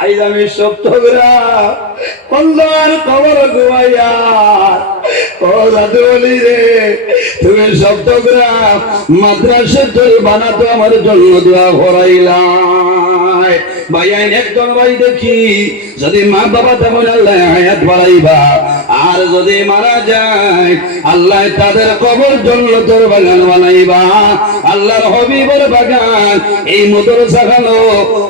আইজ আমি সপ্তগ্রা কল্যাণ খবর ঘুমাইয়া, ও দাদু বলি রে, তুমি সপ্তগ্রা মাদ্রাসে তুই বানাতো আমার জন্য দোয়া ভরাইলাই। ভাই একজন ভাই দেখি, যদি মা বাবা তেমন আল্লাহ হায়াত বাড়াইবা আর যদি মারা যায় আল্লাহ তাদের কবর জন্য তোর বাগান বানাইবা আল্লাহর হবিবর বাগান এই মদরসা খানো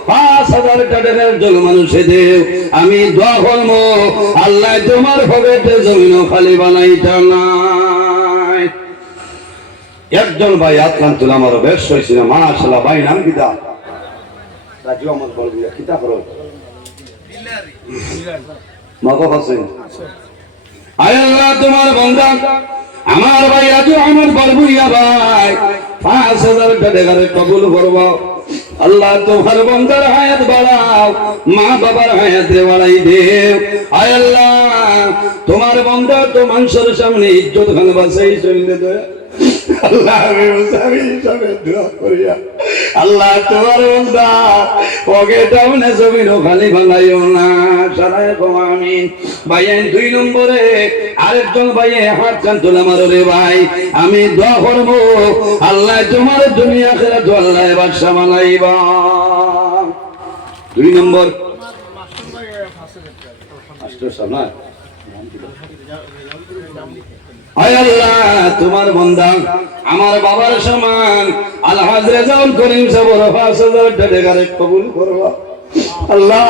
পাঁচ হাজার টাকার একজন মানুষে দেও আমি দোয়া করব আল্লাহ তোমার ভবেতে জমিন খালি বানাইতা নাই। একজন ভাই আতলান তুলা আমার বেশ হয়েছিল মা আসলা ভাই নাম কিতা রাজু আমার বলবি কিতা করো মা বাবা আছেন আয় তোমার বন্ধা আমার ভাই আমার ভাই, পাঁচ হাজার টাকা কবুল করব। আল্লাহ তোমার বন্ধার হায়াত বাড়াও, মা বাবার হায়াতে বাড়াই দেব আয় আল্লাহ, তোমার বন্ধা তো মানুষের সামনে ইজ্জত খান বাসাই চললে দয়া। আমি করব আল্লাহ তোমার দুনিয়া খেলা তো আল্লাহ বাদশা বানাইবা দুই নম্বর। তোমার বন্দা, আমার বাবার সমান। সাবর পাঁচ হাজার কবুল করবা। আল্লাহ,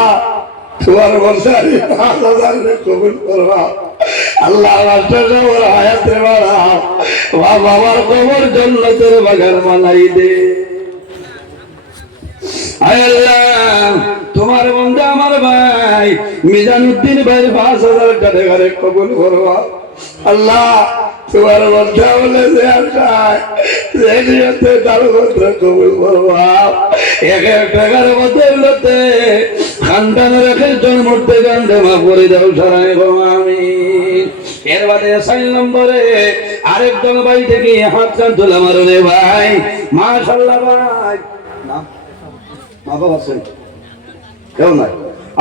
তোমার বন্দা পাঁচ হাজার কবুল করবা। আল্লাহ আল্লাহ, তোমার বন্ধু আমার ভাই মিজানুদ্দিন ভাই পাঁচ হাজার টাকা কবুল করবা। আল্লাহ, তোমার বন্ধা বলে যে তার কবুল এক এক টাকার করে আমি। এর বাদে সাইল নম্বরে আরেকজন ভাই থেকে হাত চান তুলে মারো রে ভাই। মাশাল্লাহ ভাই। মা বাবা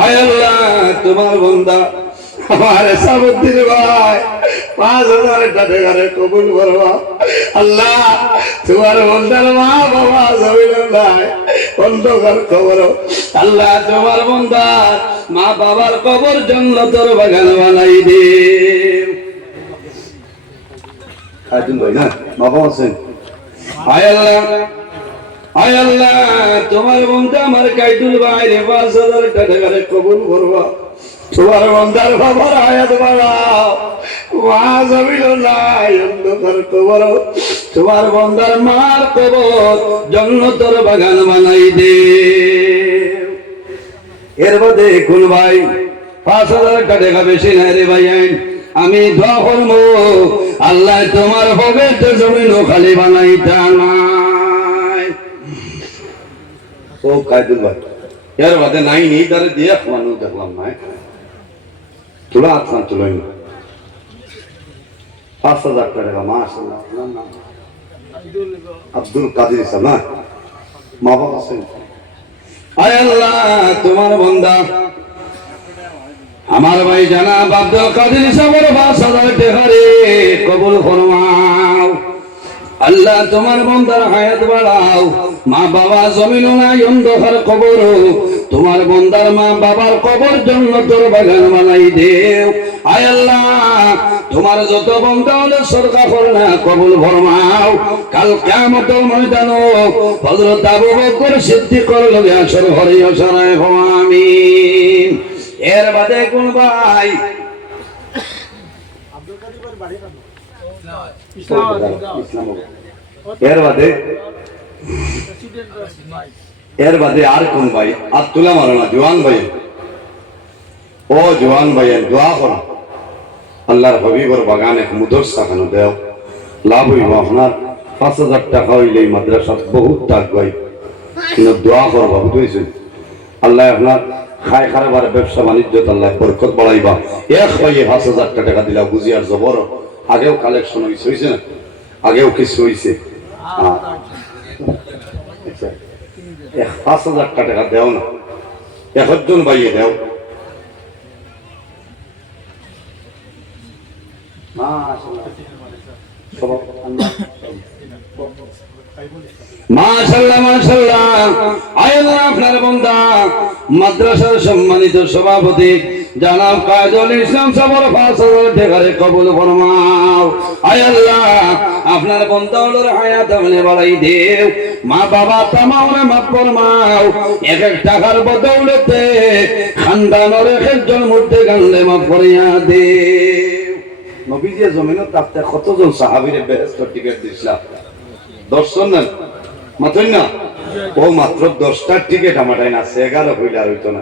আয় আল্লাহ, তোমার বন্দা ভাই, পাঁচ হাজার টাকা কবুল করবা। আল্লাহ মা বাবা জমিল আল্লাহ, তোমার বন্দার মা বাবার কবর জন্য তোর বাগান বানাই দে। ভাই মা বাবা আছেন আয় আল্লাহ আয় আল্লাহ, তোমার বন্ধু আমার কাইতুল বাইরে পাঁচ হাজার টাকা কবুল করবা। তোমার বন্ধার বাবার আয়াত বাড়াও মা জমিল নাই অন্ধকার কবর তোমার বন্ধার মার বাগান বানাই দে। এর মধ্যে কোন ভাই, পাঁচ হাজার টাকা বেশি নাই রে ভাই আইন। আমি দোয়া আল্লাহ তোমার হবে তো জমিন খালি বানাইতা নাই। ও কায়দুল ভাই, এর বাদে নাই নি, তারে দিয়ে খাওয়ানো দেখলাম নাই। তুলা আতলাম তুলোই না পাঁচ হাজার টাকা না মা তোমার বন্দা। আমার ভাই জানা আব্দুল কাদের সাহেবের পাঁচ হাজার কবুল ফরমাও আল্লাহ তোমার বন্দার হায়াত বাড়াও। মা বাবা জমিন নাই কবর। তোমার বন্দার মা বাবার কবর জন্য তোর বাগান বানাই দেও। আয় আল্লাহ, তোমার যত বন্ধা হলে সরকার না, কবুল ফরমাও। কাল কেমত ময়দান হজরত আবু বকর সিদ্ধি করল আসর হরে আসরায় আমি এর বাদে কোন ভাই এর বাদে এর বাদে আর কোন ভাই? আর তুলা মারো না জোয়ান ভাই ও জোয়ান ভাই দোয়া করো। আল্লাহর হবিবর মুদর সাখানো দেও। লাভ হইব আপনার। পাঁচ হাজার টাকা হইলে এই মাদ্রাসা বহুত টাক ভাই। কিন্তু দোয়া করবা বুঝেছেন আল্লাহ আপনার খাই খারাপ ব্যবসা বাণিজ্য আল্লাহ বরকত বাড়াইবা। এক পাঁচ হাজার টাকা দিলা বুঝিয়ার জবর আগেও কালেকশন হয়েছে হয়েছে না? আগেও কিছু হয়েছে আচ্ছা। পাঁচ হাজার টাকা দেও না। একজন বাইয়ে দেও। মাশাল্লাহ মাশাল্লাহ আয়াল্লাহ আপনার বন্দা। মাদ্রাসার সম্মানিত সভাপতি জানাব কাজল ইসলাম সাবর ফাসল ঠেকারে কবুল ফরমাও। আয়াল্লাহ আপনার বন্দা হলোর হায়াত আমনে বাড়াই দেও। মা বাবা তামাওরে মাফ ফরমাও। এক এক টাকার বদৌলতে খানদানর এক একজন মধ্যে গানলে মাফ করিয়া দেও। নবীজিয়া জমিনত তাতে কতজন সাহাবীরে বেহেস্ত টিকিট দিছিলাম দর্শন না? মাত্র না? ও মাত্র দশটার টিকিট আমার আছে এগারো হইলে আর হইতো না।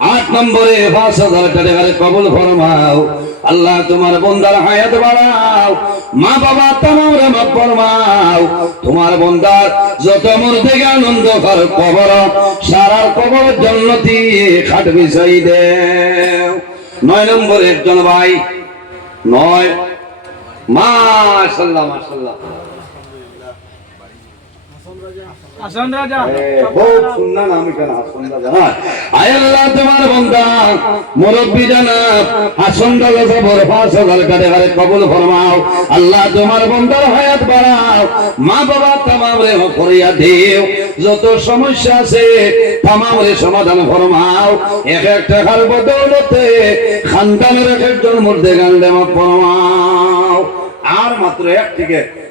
আট নম্বরে পাঁচ হাজার টাকার কবল ফরমাও। আল্লাহ তোমার বন্দার হায়াত বাড়াও। মা বাবা তোমার মা ফরমাও। তোমার বন্দার যত থেকে আনন্দ কর কবর, সারার কবর জন্নতি খাট বিছাই দেও। নয় নম্বরে একজন ভাই, নয়। মাশাল্লাহ মাশাল্লাহ আসন রাজা বহুত সুন্না নাম এখানে হাসন রাজা আয় আল্লাহ ফরমাও। আল্লাহ তোমার বন্দার হায়াত বাড়াও। মা বাবা তামাম রে করিয়া দেও। যত সমস্যা আছে তামাম সমাধান ফরমাও। এক এক টাকার বদৌলতে, খানদানের এক একজন মধ্যে গান্ডে মা ফরমাও। আর মাত্র এক থেকে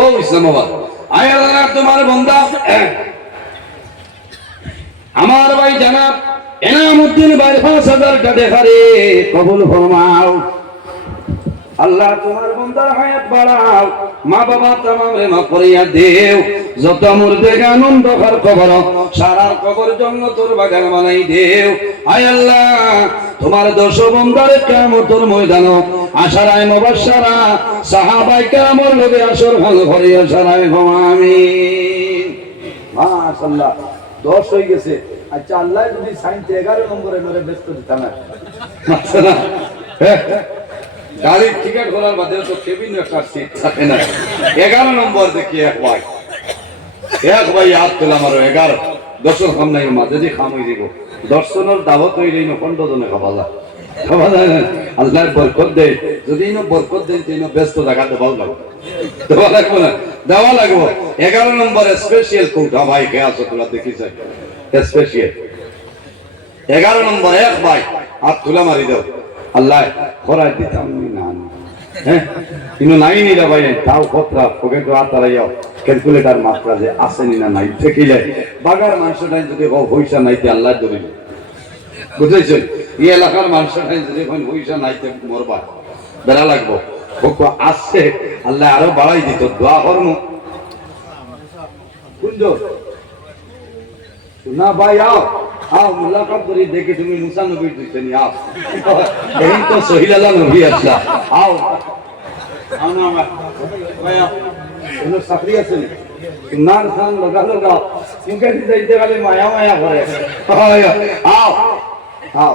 ও ইসলামাবাদ। আয় আল্লাহ তোমার বন্দা। আমার ভাই জানাব, এনামুদ্দিন ভাই হাজার টাকা দেখারে কবুল ফরমাও। আল্লাহ তোমার বন্দার হায়াত বাড়াও। মা বাবা তামাম মা করিয়া দেও। যত মুর্দে আনন্দ কর কবর সারা কবর জন্য তোর বাগান বানাই দেও। আয় আল্লাহ, তোমার দশ বন্দারে কিয়ামতের ময়দান। আশারায় মুবাশশারা, সাহাবায়ে কেরামর লগে আসর ভালো করিয়া সারায় আমিন। মাশাআল্লাহ, দশ হয়ে গেছে। আচ্ছা আল্লাহ যদি সাইন্স এগারো নম্বরে মেরে ব্যস্ত দিতাম না গাড়ির টিকিট করার বাদে তো কেবিন একটা সিট থাকে না। এগারো নম্বর দেখি এক ভাই। এক ভাই হাত পেলাম আরও এগারো। দর্শন খাম নাই মাঝে দিয়ে খাম যাব দর্শনের দাবত হইলে পনেরো জনে খাবালা খাবা যায় না আল্লাহ বরকত দে। যদি বরকত দেন, তো ব্যস্ত জায়গা দেওয়াও লাগবে। দেওয়া লাগবে না। দেওয়া লাগবে। এগারো নম্বর স্পেশাল কোটা ভাই, কে আছো তোরা দেখিস স্পেশাল এগারো নম্বর এক ভাই, হাত তুলা মারি দাও। আল্লাহ খরাই দিতাম না। হ্যাঁ? কিন্তু নাই নি রে ভাই, তাও খতরা, ওকে তো আতারাইও ক্যালকুলেটার মাত্রা যে আসেনি না নাই দেখিলে বাগার মানুষটাই যদি হইসা নাইতে আল্লাহ ধরিল বুঝেছেন এই এলাকার মানুষটাই যদি হইসা নাইতে মরবা। বেড়া লাগবো। হোক আসছে আল্লাহ আরও বাড়াই দিত, দোয়া কর্ম। সুন্দর না ভাই, আও। আও, মুলাকাত করি, দেখে তুমি মুসা নবীর দুইজনই আও। এই তো সহিলালা নবী আসলা আও। আও না আও। চাকরি আছে নি? নান খান, লগা লগা। মুখে যাইতে গেলে মায়া মায়া করে। আও। আও।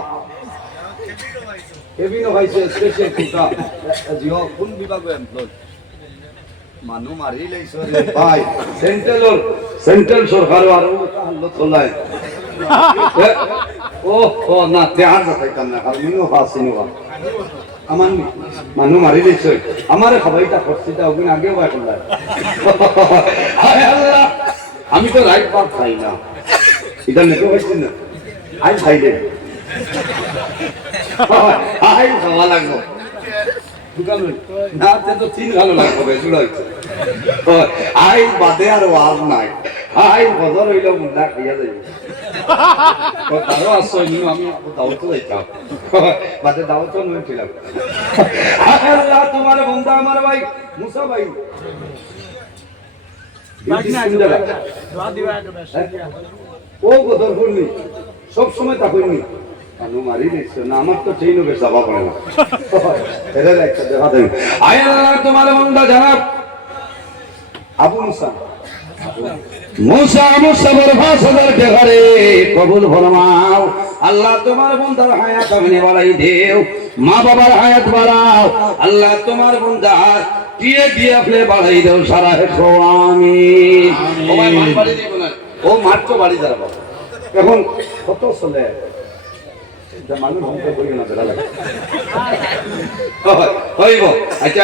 কেবিন হইছে স্পেশাল কোন বিভাগে এমপ্লয় মানুহ মাৰি লৈছ। ভাই চেন্ট্ৰেলৰ চেন্ট্ৰেল চৰকাৰ আৰু হাল্লত চলাই। ও না তেহাৰ নাথাকাম না খালি মিনো ভাত চিনো আমার মানুহ মাৰি লৈছে। আমারে সবাইটা খরচিটা ওগুন আগেও বাই করলাই হায় আল্লাহ আমি তো রাইট পাক খাই না। এটা নেতো হয়েছে না। আই খাই দে। আই খাওয়া লাগবো। দোকান না। তে তো তিন ভালো লাগবে বেজুড় আই বাদে আর ওয়াজ নাই। আই বদর হইল মুন্ডা খাইয়া যাইব। ও তারও আসছো নিও আমি দাওয়াত যাইতাম। বাদে দাওয়াত নই ছিলাম। আল্লাহ তোমার বন্ধা আমার ভাই মুসা ভাই। বেশ। ও করনি সব সময় তা করনি তোমার বন্ধা জানাব। আবু মুসা। মুসা মুসা বরফাস হাজার ঘরে কবুল ফরমাও। আল্লাহ তোমার বন্দার হায়াত আপনি বাড়াই দেও। মা বাবার হায়াত বাড়াও। আল্লাহ তোমার বন্দার দিয়ে দিয়ে আপনি বাড়াই দেও সারা হেখো আমি ও মাঠ তো বাড়ি যারা এখন কত চলে মানুষ আচ্ছা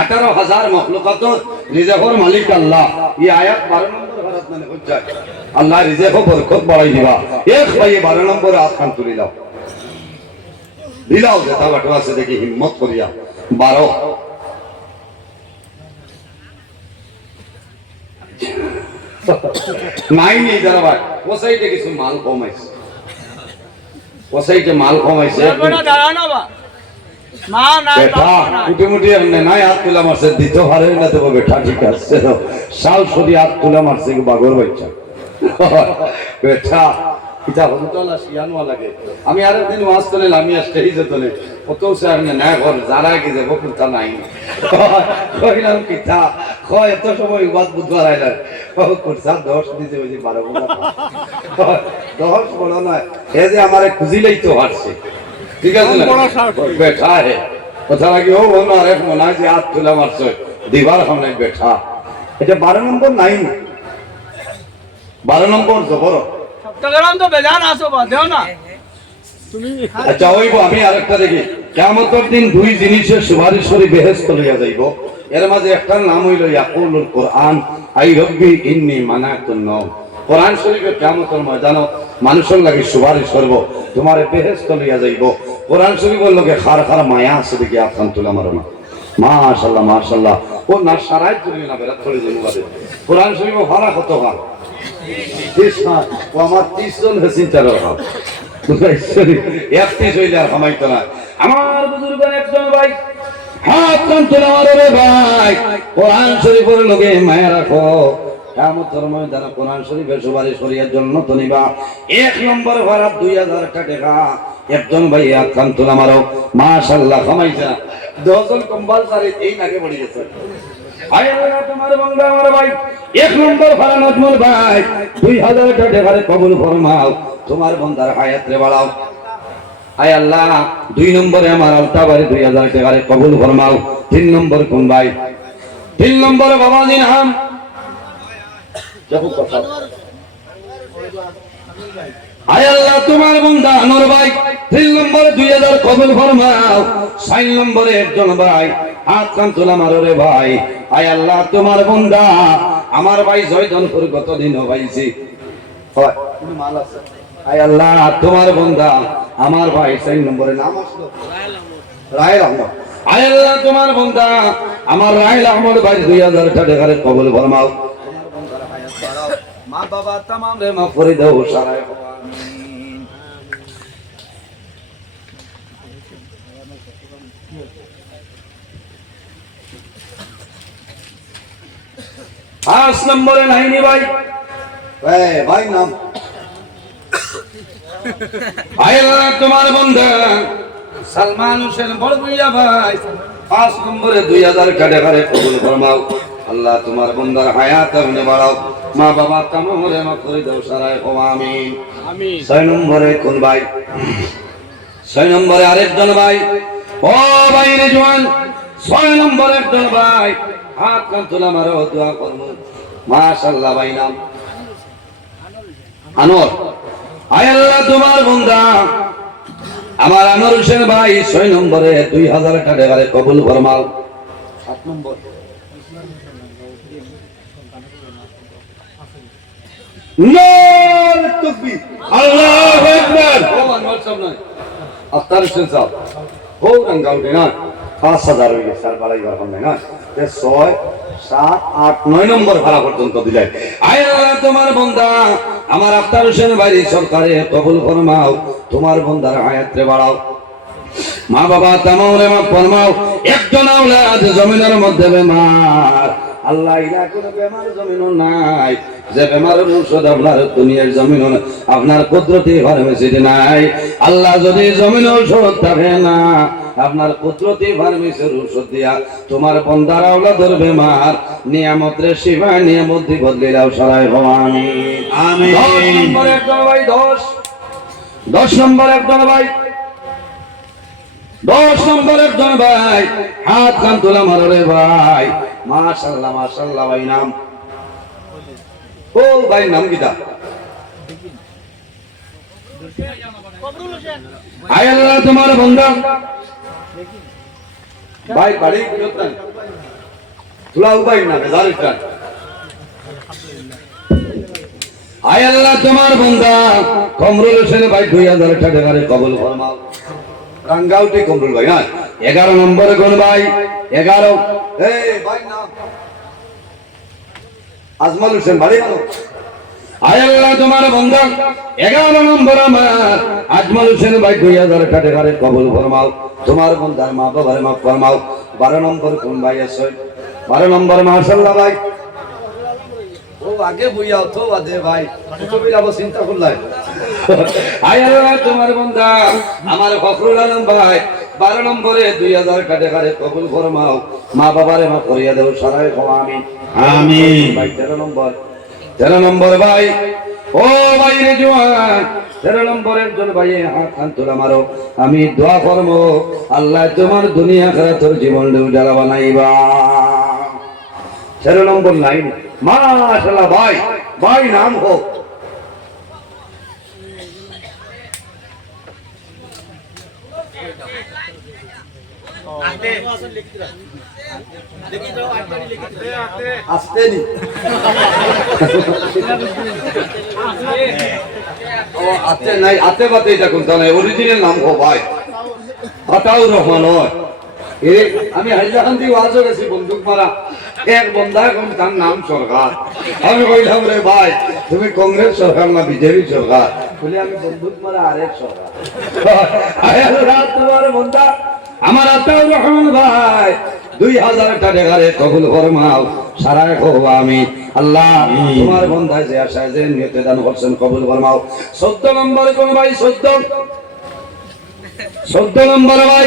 18000 মখলুকাত রিজকের মালিক আল্লাহ। এই আয়াত 12 নম্বর ভারত মানে হজ্জা আল্লাহ রিজক বরকত বাড়াই দিবা। এক ভাই 12 নম্বর আখান তুলি দাও। দিলাও যেটা বাটো আছে দেখি, হিম্মত করিয়া। 12 নাই নেই যারা ভাই। ওসাইটে কিছু মাল কমাইছে। ওসাইটে মাল কমাইছে। কোনা দাঁড়া না বা। মা নাই বেটা বাবা নাই মুটি মুটি এমনি নাই হাত তুলা মারছে দিতে পারে না দেবো বেটা ঠিক আছে। শাল সরি হাত তুলা মারছে বাগর বাচ্চা। বেটা ইটা হলুদলা লাগে আমি আর একদিন ওয়াজ তোলে আমি স্টেজে তোলে কতও সে আমি না ঘর যারা কি যাব কুর্তা নাই। কইলাম কিতা কয় এত সময় ওয়াজ বুধবার আইলা কয় কুর্তা দশ দিতে হয়েছে বারো দশ বড় নয় এ যে আমারে খুঁজিলেই তো হারছে। ঠিক আছে বেঠা হে। কথা লাগে ও বন্ধু আর এক মনে হয় যে হাত তুলে মারছে। দিবার সামনে বেঠা। এটা বারো নম্বর নাই বারো নম্বর জবরত। চট্টগ্রাম তো বেজান আসো বা দেও না আচ্ছা ওইব আমি আরেকটা দেখি। দিন দুই জিনিসের সুপারিশ করে বেহেস্ত লইয়া যাইব। এর মাঝে একটার নাম হইল ইয়াকুলুল কোরআন, আই রব্বি ইন্নি মানাতুন কোরআন শরীফে মানুষের লাগে সুপারিশ করব, তোমার বেহেস্ত লইয়া যাইব। কোরআন শরীফের লগে খার খার মায়া আছে দেখি আপনার তুলা মারো না। মাশাল্লাহ মাশাল্লাহ ও না, সারাই তুলি না বেড়া যাইব বাদে। কোরআন শরীফে ভাড়া কত না ও আমার ত্রিশ জন চিন্তার অভাব একত্রিশ হইলে আর কামাইতো না। আমার বুজুর্গের একজন ভাই, হাত কান তোলা আমার রে ভাই। মায়া রাখো। কামতর ময়দানে কোরআন শরীফের সুপারিশ করিয়ার জন্য তো নিবা। এক নম্বর ভাড়া দুই হাজার টাকা। একজন ভাই হাত কান তোলা মারো। মাশাল্লাহ কামাইছা দশজন কম্পালসারি এই নাকে পড়ে গেছে। আয় আল্লাহ এক নম্বর ভাড়া নজমুল দুই হাজার টাকা কবুল ফরমাও। তোমার বন্দার হায়াত রে বাড়াও। আয় আল্লাহ, দুই নম্বরে আমার আলতা বাড়ি দুই হাজার টাকারে কবুল ফরমাও। তিন নম্বর কোন ভাই? তিন নম্বরে বাবাজি নাম আয় আল্লাহ, তোমার বন্ধা আনোর ভাই। তিন নম্বরে দুই হাজার কবুল ফরমাও। সাইন নম্বরে একজন ভাই। হাত কান তোলা মারো রে ভাই। আয় আল্লাহ, তোমার বন্ধা আমার ভাই জয়দনপুর কতদিন হবাইছি হয়। মাল আছে আয় আল্লাহ, তোমার বন্ধা আমার ভাই সাইন নম্বরে নাম আসলো। রায় আহমদ। আয় আল্লাহ, তোমার বন্ধা আমার রায় আহমদ ভাই, দুই হাজার টাকা কবুল ফরমাও। মা বাবা, তামাম রে, মাফ করে দাও, সারায় হওয়া আমিন। পাঁচ নম্বরে নাইনি ভাই। ভাই ভাই নাম। ভাই আল্লাহ তোমার বন্ধা। সালমান হোসেন বড় ভুইয়া ভাই। পাঁচ নম্বরে দুই হাজার কাটে কারে কবুল ফরমাও। আল্লাহ তোমার বন্দার হায়াত আপনি বাড়াও। মা বাবা তামামরে মা করে দাও সারায় হওয়া আমিন। আমি ছয় নম্বরে কোন ভাই? ছয় নম্বরে আরেকজন ভাই। ও ভাই রে জোয়ান ছয় নম্বর একজন ভাই। হাত কান তোলা মারো দোয়া করব। মাশাল্লাহ ভাই নাম। আনোর আয় আল্লাহ তোমার বন্ধা। আমার আনোর হোসেন ভাই ছয় নম্বরে দুই হাজার টাকা কবুল ফরমাও সাত নম্বর। আল্লাহু আকবার। আফতার হোসেন সাহেব। ও রঙ্গাউটি না পাঁচ হাজার হয়ে গেছে আর বাড়াই বার হবে না যে ছয়, সাত, আট, নয় নম্বর ভাড়া পর্যন্ত দিলে। আয়, তোমার বন্দা আমার আফতার হোসেন বাড়ি সরকারে কবুল ফরমাও, তোমার বন্ধার হায়াত্রে বাড়াও। মা বাবা তামাউরে মা ফরমাও, একজন আওলাদ জমিনের মধ্যে বেমার। আল্লাহ ইলা কোনো বেমার জমিনও নাই। যে বেমারের ঔষধ আপনার দুনিয়ার জমিন আপনার কুদরতি ফার্মেসিতে নাই। আল্লাহ যদি জমিন ঔষধ থাকে না আপনার কুদরতি ফার্মেসির ঔষধ দিয়া তোমার বন্দার আওলাদর বেমার নিয়ামতরে শিবা নিয়ামত দি বদলে দাও সারাই ভবানী আমিন। দশ নম্বর একজন ভাই দশ। দশ নম্বর একজন ভাই দশ নম্বর একজন ভাই হাত কান তোলা মারো রে ভাই। মাশাল্লাহ মাশাল্লাহ ভাই নাম। ও ভাই নাম কিটা আয় আল্লাহ তোমার বন্ধা। ভাই বাড়ি কিরতান তুলা উবাই না বেজার ইটান আয় আল্লাহ তোমার বন্ধা। কমরুল হোসেন ভাই দুই হাজার টাকা কবল ফরমাও। রাঙ্গাউটি কমরুল ভাই, না? এগারো নম্বর কোন ভাই? এগারো। আজমাল হোসেন বাড়ি কেন তোমার বন্ধা। এগারো নম্বর আমার। আজমল হোসেন ভাই দুই হাজার টাকা কবল ফরমাও। তোমার বন্ধার মা বাবার মা ফরমাও। বারো নম্বর কোন ভাই আছে? বারো নম্বর মার্শাল্লাহ ভাই। ও আগে বইয়া তো বাদে ভাই। চিন্তা করলাই। তোমার বন্ধা আমার ফখরুল আলম ভাই বারো নম্বরে দুই হাজার কবুল ফরমাও। মা বাবারে মা করিয়া সারাই আমি আমিন। ভাই তেরো নম্বর তেরো নম্বর ভাই। ও ভাই রে জোয়ান তেরো নম্বর একজন ভাই হাত খান তোলা মারো। আমি দোয়া করব আল্লাহ তোমার দুনিয়া খারাপ তোর জীবন উজালা বানাইবা। তেরো নম্বর লাইন মাশাল্লাহ, ভাই ভাই, নাম হোক আসতে ও আতে নাই আতে বাতে কোনটা নাই অরিজিনাল নাম হো, ভাই। আতাউর রহমান হয়। এ আমি হাইলাকান দিয়ে ওয়াজও গেছি বন্দুক মারা এক বন্ধা এখন তার নাম সরকার। আমি কইলাম রে ভাই তুমি কংগ্রেস সরকার না বিজেপি সরকার? বলে আমি বন্দুক মারা আরেক সরকার। তোমার বন্ধা আমার আতাউর রহমান ভাই দুই হাজার টাকা করে কবুল ফরমাও সারা খো আমি। আল্লাহ তোমার বন্ধায় যে আশায় যে নিয়তে দান করছেন কবুল ফরমাও। চোদ্দ নম্বর কোন ভাই চোদ্দ? চোদ্দ নম্বর ভাই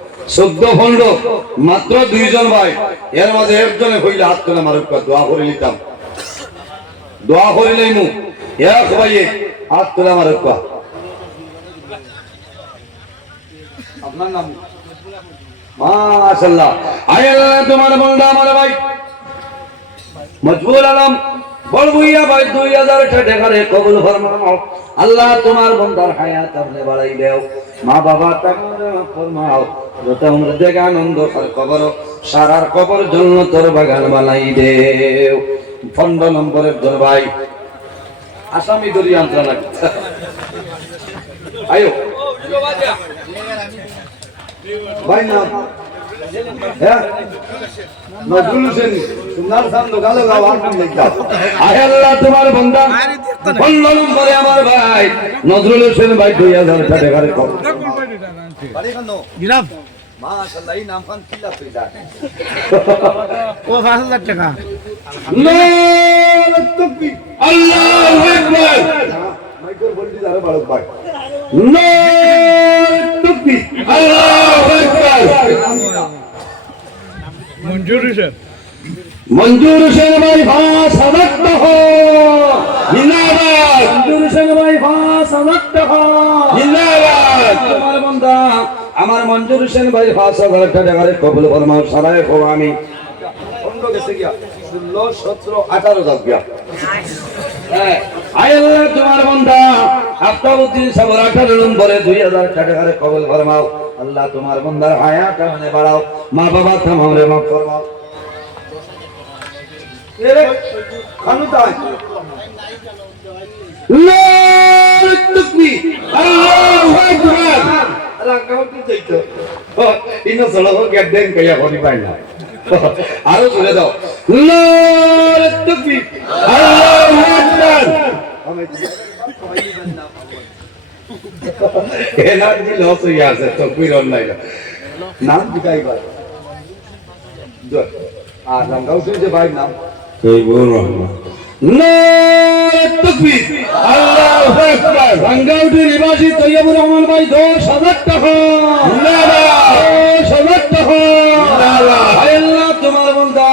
চোদ্দ খন্ড মাত্র দুইজন ভাই। এর মাঝে একজনে হইলে হাত তোলা মারুক দোয়া করে নিতাম। দোয়া করিলেই মু এক ভাইয়ে হাত তোলা মারুক আল্লাহ তোমার বন্ধা ভাই। দুই হাজার টাকা করে কবুল আল্লাহ তোমার বন্ধার হায়াত আপনি বাড়াই দেও। মা বাবা তাকে ফরমাও। আনন্দ কবর, সারার কবর জন্য তোর বাগান বানাই দেও ফন্ড নম্বরের তোর ভাই। আসামি দরি আন্ত্রা লাগে আয়ো। ভাই নাম? হ্যাঁ? তোমার বন্ধা ফন্ড নম্বরে আমার ভাই। নজরুল হোসেন ভাই দুই হাজার টাকা গিরাম মাশাআল্লাহ এই নাম খান কিলা পেদা ও পাঁচ হাজার টাকা নারায়ে তাকবীর আল্লাহু আকবার মাইকর বলি দিলে আরও ভাই নারায়ে তাকবীর আল্লাহু আকবার মঞ্জুর হিসেব মঞ্জুর হোসেন ভাই টাকা জিন্দাবাদ। মঞ্জুর হোসেন ভাই হাজার টাকা জিন্দাবাদ। তোমার বন্ধা আমার মঞ্জুর হোসেন ভাই ফাঁস হাজার টাকা রে কবুল ফরমাও সারায় খো আমি অন্য গেছে গিয়া। ষোলো সতেরো আঠারো যাক গিয়া। হ্যাঁ, আয় আল্লাহ তোমার বন্ধা। আফতাবুদ্দিন সাবর আঠারো নম্বরে দুই হাজার টাকা করে কবল ফরমাও। আল্লাহ তোমার বন্ধার হায়াত মানে বাড়াও। মা বাবা থামাও রে মাফ ফরমাও। না আরও জোরে দাও তাকবীর এনার্জি লস হয়ে আছে তো কুইরন নাই নাম দিকাইবার আর রঙ্গাও যে ভাই নাম তৈবুর রহমান নারে তাকবীর আল্লাহু আকবার রাঙ্গাউটি নিবাসী তৈয়বুর রহমান ভাই 10000 টাকা জিন্দাবাদ 10000 টাকা জিন্দাবাদ আল্লাহ তোমার বান্দা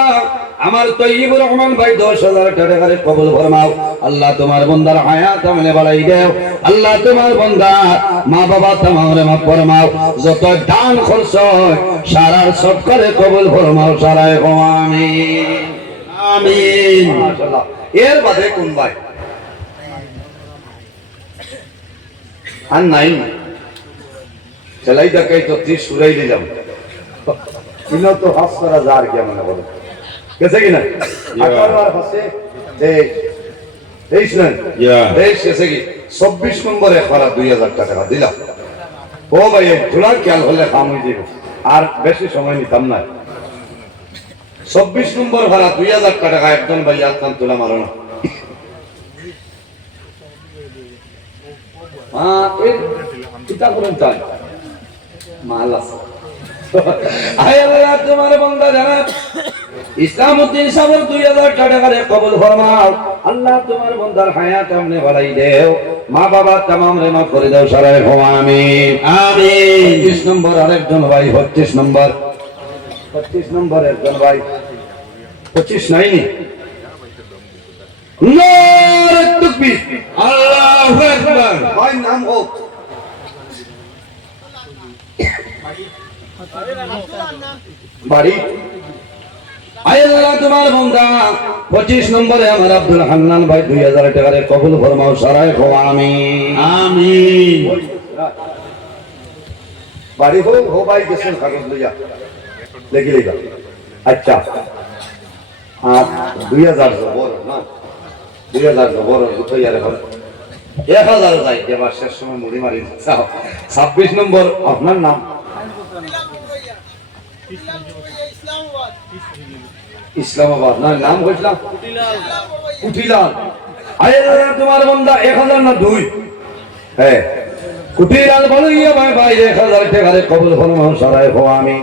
আমার তৈয়বুর রহমান ভাই 10000 টাকা করে কবুল ফরমাও। আল্লাহ, তোমার বান্দার হায়াত আমলে বাড়াই দাও আল্লাহ তোমার বান্দা মা বাবা তোমারে মাফ ফরমাও যত দান খরচ সারার সব করে কবুল ফরমাও, সারায় আমিন। আমিন। এর বাদে কোন ভাই? আর নাই। চলাই দেখাই তো ত্রিশ সুরাই দিলাম। ইনো তো হাস করা যার কি মনে বলো? গেছে কি না? আঠারোবার হাসে তেইশ তেইশ নেন তেইশ গেছে কি? চব্বিশ নম্বরে খরা দুই হাজার টাকা দিলাম। ও ভাই জোড়ার খেয়াল হলে কাম হয়ে যাবে আর বেশি সময় নিতাম না। চব্বিশ নম্বর ভাড়া দুই হাজার টাকা একজন ভাই আসতাম তোলা মারো না দুই হাজার টাকা কবুল ফরমাও আল্লাহ তোমার বান্দার বাড়াই দেও। মা বাবা তামাম রে মাফ করে দাও সারায় হো আমিন। আমিন। 25 নম্বর আরেকজন ভাই 32 নম্বর। 25 নম্বর একজন ভাই। পঁচিশ নাইনি ভাই নাম হোক বাড়ি? আল্লাহ তোমার 25 নম্বরে আমার আব্দুল হান্নান ভাই 2000 টাকা করে কবুল ফরমাও সারায় হো আমিন। আমিন। বাড়ি হোক হো ভাই গেছেন কাগজ লইয়া লেখি লেখা আচ্ছা। আর দুই হাজার জবর, না? দুই হাজার জবর দুটোই আর এখন। এক হাজার যাই, এবার শেষ সময় মুড়ি মারি। ছাব্বিশ নম্বর, আপনার নাম? ইসলামাবাদ, না? নাম বলছিলাম কুটিলাল। আল্লাহ তোমার বান্দা 1000 না দুই? হ্যাঁ। কুটিলাল বলো ইয়ে ভাই ভাই 1000 টাকা করে কবুল ফরমাও সারায় হো আমিন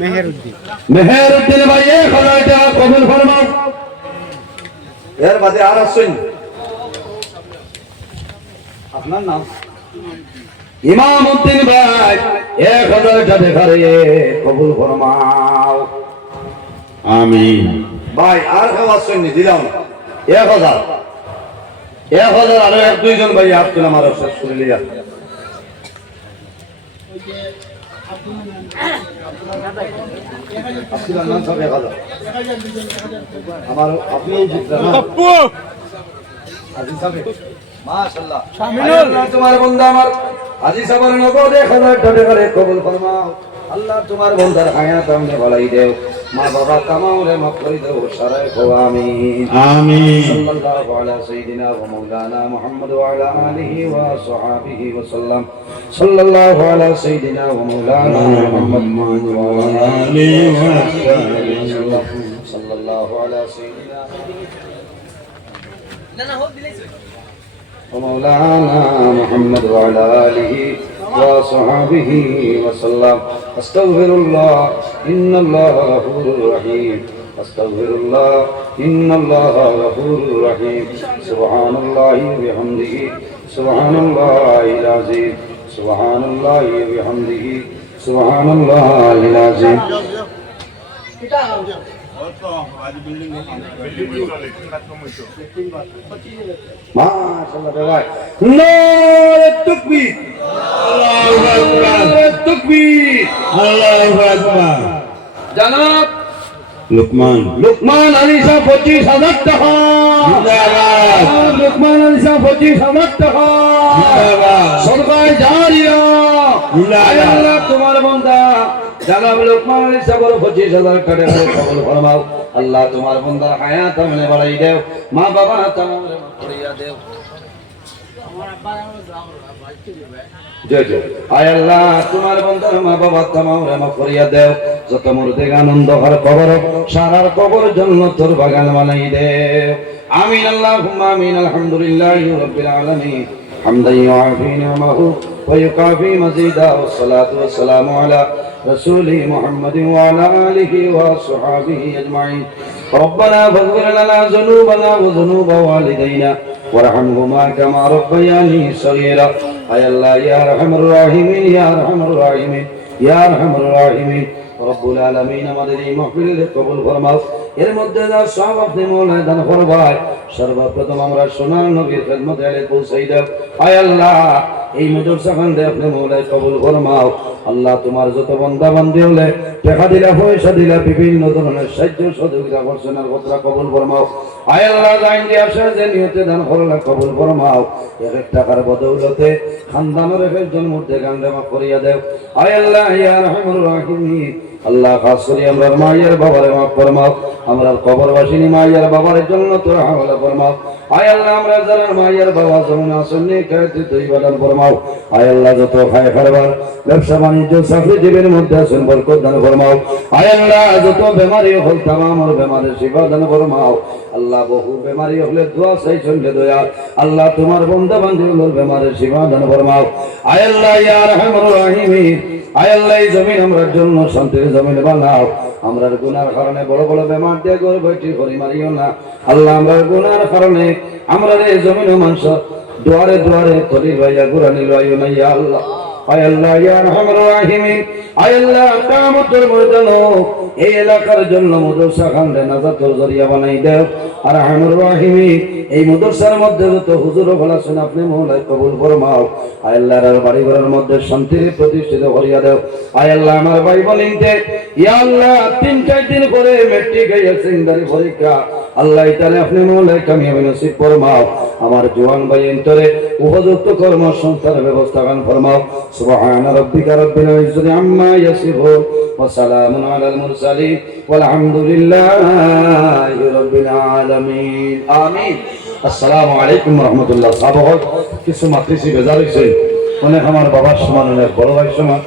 মেহেরউদ্দিন মেহেরউদ্দিন মেহের উদ্দিন ভাই এক হাজার টাকা কবুল ফরমাও এর বাদে আর আসছেন। আপনার নাম? ইমাম উদ্দিন ভাই এক হাজার টাকা রে কবুল ফরমাও আমিন। ভাই আর কেউ আসছেন নি? দিলাম। এক হাজার। এক হাজার আরও এক দুইজন ভাই আব্দুল আমার শেষ করে লিয়া আমার আল্লাহ তোমার বন্ধা আমার। আজি সাবার নগদ করে কবুল ফরমাও। আল্লাহ তোমার বন্ধুর আয়া কামনে বলাই দেও। মা বাবা কামাউরে রে দেও সারাই কো আমি আমি সাল্লাল্লাহু আলা সাইয়্যিদিনা ওয়া মাওলানা মুহাম্মদ ওয়া আলা আলিহি ওয়া সাহাবিহি ওয়া সাল্লাম। সাল্লাল্লাহু আলা সাইয়্যিদিনা ওয়া মাওলানা মুহাম্মদ ওয়া আলা আলিহি ওয়া সাহাবিহি ওয়া সাল্লাম। সাল্লাল্লাহু আলা সাইয়্যিদিনা না না হোক দিলেই ওয়া মাওলানা মুহাম্মদ ওয়া আলা আলিহি وصحبه وسلم أستغفر الله إن الله غفور رحيم أستغفر الله إن الله غفور رحيم سبحان الله وبحمده سبحان الله العظيم سبحان الله وبحمده سبحان الله العظيم জনাব লুকমান লুকমান আলী সাহেব পঁচিশ হাজার টাকা লুকমান আলী সাহেব পঁচিশ হাজার টাকা সরকার জারিয়া আল্লাহ তোমার বন্দা জানাব লোকমান ইসা বড় পঁচিশ হাজার কাটে কবল ফরমাও। আল্লাহ তোমার বন্দার হায়াত আমলে বাড়াই দেও মা বাবা তোমার করিয়া দেও। তোমার বন্ধার মা বাবা তোমার মা করিয়া দেও। যত মূর্তি আনন্দ হর কবর সারার কবর জন্য তোর বাগান বানাই দেও। আমিন আল্লাহ আমিন আলহামদুলিল্লাহ রব্বিল আলামিন। হামদাই ওয়া আফি নি'মাহু ওয়া ইউকাফি মাজিদা ওয়া সালাতু ওয়া সালামু আলা رسوله محمد وعلى آله وصحابه أجمعين. ربنا فاغفر لنا ذنوبنا وذنوب والدينا. وارحمهما كما ربياني صغيرا. أي الله يا أرحم الراحمين يا أرحم الراحمين يا أرحم الراحمين. رب العالمين مدري محفل قبول فرماس. এর মধ্যে যা সব আপনি মৌলায় দান ফরমায় সর্বপ্রথম আমরা সোনার নবীর খেদমত আলে পৌঁছাই দাও। আয় আল্লাহ, এই মদরসা খান্দে আপনি মৌলায় কবুল ফরমাও। আল্লাহ তোমার যত বন্দা বান্দি হলে, টাকা দিলা, পয়সা দিলা, বিভিন্ন ধরনের সাহায্য সহযোগিতা করছেন আর কথা কবুল ফরমাও। আয় আল্লাহ জাইন দিয়ে আসে যে নিহতে দান করলা, কবুল ফরমাও। এক এক টাকার বদৌলতে খানদানের একজন মধ্যে গান্ডে মাফ করিয়া দেও। আয় আল্লাহ, ইয়া রাহিমিন। আল্লাহ খাস করি আমরা মায়ের বাবারে মাফ ফরমাও আমরা কবরবাসিনী মায়ের বাবার জন্য তোর হাওলা ফরমাও আয় আল্লাহ, আমরা যারা মায়ের বাবা জমিন আসন্নি বাণিজ্য, চাকরি জীবের মধ্যে আছেন, বরকত দান যত বেমারি হল তামামর বেমারের সেবা দান ফরমাও। আল্লাহ, বহু বেমারি হলে দোয়া আল্লাহ, তোমার বন্ধু বান্ধব বেমারের সেবা দান ফরমাও। আয় আল্লাহ, ইয়া রহমান রাহিমিন। আয় আল্লাহ জমিন আমরার জন্য শান্তির জমিন বানাও। আমরার গুনার কারণে বড় বড় বেমার দিয়ে গড় বৈঠি করি মারিও না। আল্লাহ আমরার গুনার কারণে আমরা এই জমিন মানুষ দুয়ারে দুয়ারে তরি ভাইয়া গুরানি লইও না ইয়া আল্লাহ। আল্লাহ আপনি প্রতিষ্ঠিত করিয়া আয় আল্লাহ, আমার ভাই তিন চার দিন পরে মেট্রিক পরীক্ষা। আল্লাহ আপনি আমার ভাই উপযুক্ত কর্ম সংস্থানের ব্যবস্থা গান ফরমাও। সুবহান রাব্বিকা রাব্বিল ইজ্জতি আম্মা ইয়াসিফুন ওয়া সালামুন আলাল মুরসালিন والحمد لله رب العالمين آمين আসসালামু আলাইকুম রহমতুল্লাহ সাবক কিছু মাতৃশ্রী বেজার হয়েছে অনেক আমার বাবার সমান অনেক বড় ভাই সমান